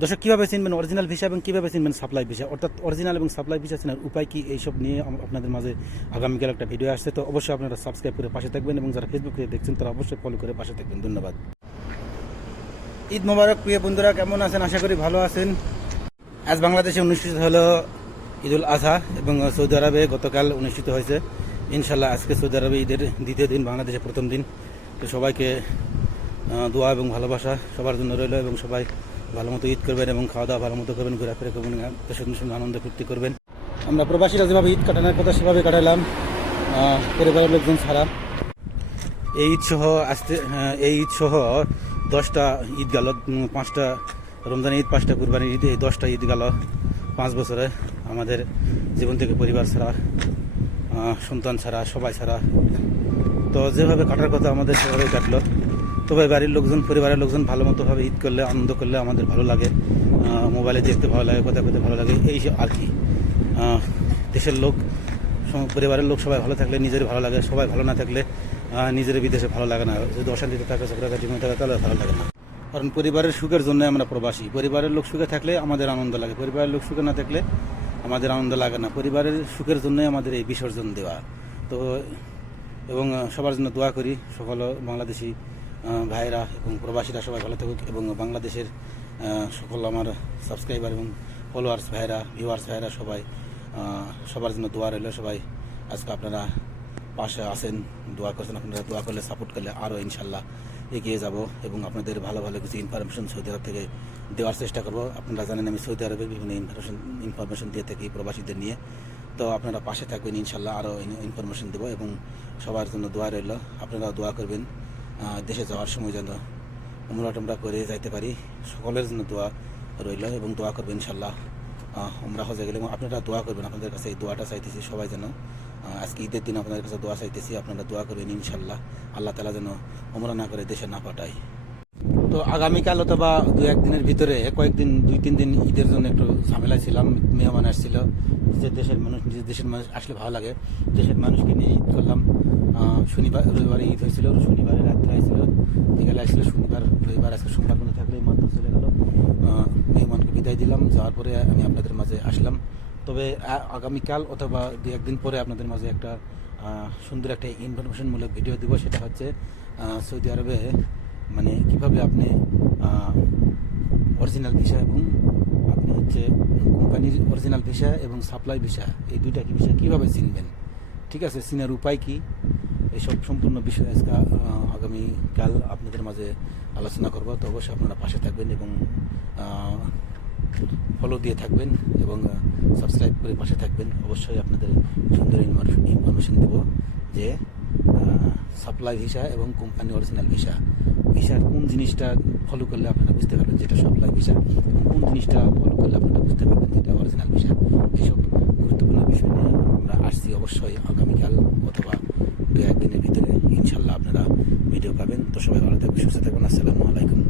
দর্শক কীভাবে চিনবেন অরিজিনাল ভিসা এবং কীভাবে চিনবেন সাপ্লাই ভিসা, অর্থাৎ অরিজিনাল এবং সাপ্লাই ভিসা চেনার উপায় কি, এইসব নিয়ে আপনাদের মাঝে আগামীকাল একটা ভিডিও আসছে। তো অবশ্যই আপনারা সাবস্ক্রাইব করে পাশে থাকবেন এবং যারা ফেসবুকে দেখছেন তারা অবশ্যই ফলো করে পাশে থাকবেন। ধন্যবাদ। ঈদ মোবারক প্রিয় বন্ধুরা, কেমন আছেন? আশা করি ভালো আছেন। আজ বাংলাদেশে অনুষ্ঠিত হলো ঈদুল আজহা এবং সৌদি আরবে গতকাল অনুষ্ঠিত হয়েছে। ইনশাল্লাহ আজকে সৌদি আরবে ঈদের দ্বিতীয় দিন, বাংলাদেশে প্রথম দিন। তো সবাইকে দোয়া এবং ভালোবাসা সবার জন্য রইল এবং সবাই ভালো মতো ঈদ করবেন এবং খাওয়া দাওয়া ভালো মতো করবেন, ঘোরাফেরা করবেন, দেশের সঙ্গে আনন্দ ফুর্তি করবেন। আমরা প্রবাসীরা যেভাবে ঈদ কাটানোর কথা সেভাবে কাটালাম পরিবারের লোকজন ছাড়া। এই ঈদ সহ 10টা ঈদ গেল, 5টা রমজান ঈদ, 5টা কুরবানির ঈদ, এই 10টা ঈদ গেল 5 বছরে আমাদের জীবন থেকে। পরিবার ছাড়া, সন্তান ছাড়া, সবাই ছাড়া। তো যেভাবে কাটার কথা আমাদের সেভাবে কাটলো। তবে বাড়ির লোকজন, পরিবারের লোকজন ভালো মতোভাবে ঈদ করলে, আনন্দ করলে আমাদের ভালো লাগে। মোবাইলে দেখতে ভালো লাগে, কথা বলতে ভালো লাগে, এই আর কি। দেশের লোক, পরিবারের লোক সবাই ভালো থাকলে নিজের ভালো লাগে, সবাই ভালো না থাকলে নিজের বিদেশে ভালো লাগে না। যদি অশান্তিতে থাকে, ঝগড়াঝাটি মধ্যে থাকে, তাহলে ভালো লাগে না। কারণ পরিবারের সুখের জন্য আমরা প্রবাসী। পরিবারের লোক সুখে থাকলে আমাদের আনন্দ লাগে, পরিবারের লোক সুখে না থাকলে আমাদের আনন্দ লাগে না। পরিবারের সুখের জন্যই আমাদের এই বিসর্জন দেওয়া। তো এবং সবার জন্য দোয়া করি, সকল বাংলাদেশি ভাইরা এবং প্রবাসীরা সবাই ভালো থাকুক এবং বাংলাদেশের সকল আমার সাবস্ক্রাইবার এবং ফলোয়ার্স ভাইরা, ভিউয়ার্স ভাইরা সবার জন্য দোয়া রইল। সবাই আজকে আপনারা পাশে আসেন, দোয়া করছেন। আপনারা দোয়া করলে, সাপোর্ট করলে আরও ইনশাল্লাহ এগিয়ে যাব এবং আপনাদের ভালো ভালো কিছু ইনফরমেশন সৌদি আরব থেকে দেওয়ার চেষ্টা করব। আপনারা জানেন আমি সৌদি আরবের বিভিন্ন ইনফরমেশন দিয়ে থাকি প্রবাসীদের নিয়ে। তো আপনারা পাশে থাকবেন, ইনশাল্লাহ আরও ইনফরমেশন দেবো এবং সবার জন্য দোয়া রইল। আপনারা দোয়া করবেন দেশে যাওয়ার সময় যেন উমরা টুমরা করে যাইতে পারি, সকলের জন্য দোয়া রইল এবং দোয়া করবেন ইনশাল্লাহ উমরা হজে গেলে। আপনারা দোয়া করবেন, আপনাদের কাছে এই দোয়াটা চাইতেছি সবাই যেন। আজকে ঈদের দিন আপনাদের কাছে দোয়া চাইতেছি, আপনারা দোয়া করবেন ইনশাল্লাহ আল্লাহ তাআলা যেন উমরা না করে দেশে না পাঠায়। তো আগামীকাল অথবা 2-1 দিনের ভিতরে, কয়েকদিন 2-3 দিন ঈদের জন্য একটু ঝামেলায় ছিলাম। মেহমান আসছিল, নিজের দেশের মানুষ আসলে ভালো লাগে। দেশের মানুষকে নিয়ে ঈদ করলাম। রবিবারে ঈদ হয়েছিল, শনিবারে রাত্রে আসছিল, বিকালে আসছিল, শনিবার রবিবার আজকে সোমবার মধ্যে থাকলে মাত্র চলে গেল। মেহমানকে বিদায় দিলাম, যাওয়ার পরে আমি আপনাদের মাঝে আসলাম। তবে আগামীকাল অথবা 2-1 দিন পরে আপনাদের মাঝে একটা সুন্দর একটা ইনফরমেশনমূলক ভিডিও দেবো। সেটা হচ্ছে সৌদি আরবে মানে কীভাবে আপনি অরিজিনাল ভিসা এবং আপনি হচ্ছে কোম্পানির অরিজিনাল ভিসা এবং সাপ্লাই ভিসা, এই দুইটা কি ভিসা কীভাবে চিনবেন, ঠিক আছে, চিনার উপায় কি, এইসব সম্পূর্ণ বিষয় আজকে আগামীকাল আপনাদের মাঝে আলোচনা করব। তো অবশ্যই আপনারা পাশে থাকবেন এবং ফলো দিয়ে থাকবেন এবং সাবস্ক্রাইব করে পাশে থাকবেন। অবশ্যই আপনাদের সুন্দর ইনফরমেশন দেব যে সাপ্লাই ভিসা এবং কোম্পানি অরিজিনাল ভিসার কোন জিনিসটা ফলো করলে আপনারা বুঝতে পারবেন যেটা সাপ্লাই ভিসা, এবং কোন জিনিসটা ফলো করলে আপনারা বুঝতে পারবেন যেটা অরিজিনাল ভিসা। এইসব গুরুত্বপূর্ণ বিষয় নিয়ে আমরা আসছি। অবশ্যই আগামীকাল অথবা 2-1 দিনের ভিতরে ইনশাল্লাহ আপনারা ভিডিও পাবেন। তো সবাই ভালো থাকবেন, সুস্থ থাকবেন। আসসালামু আলাইকুম।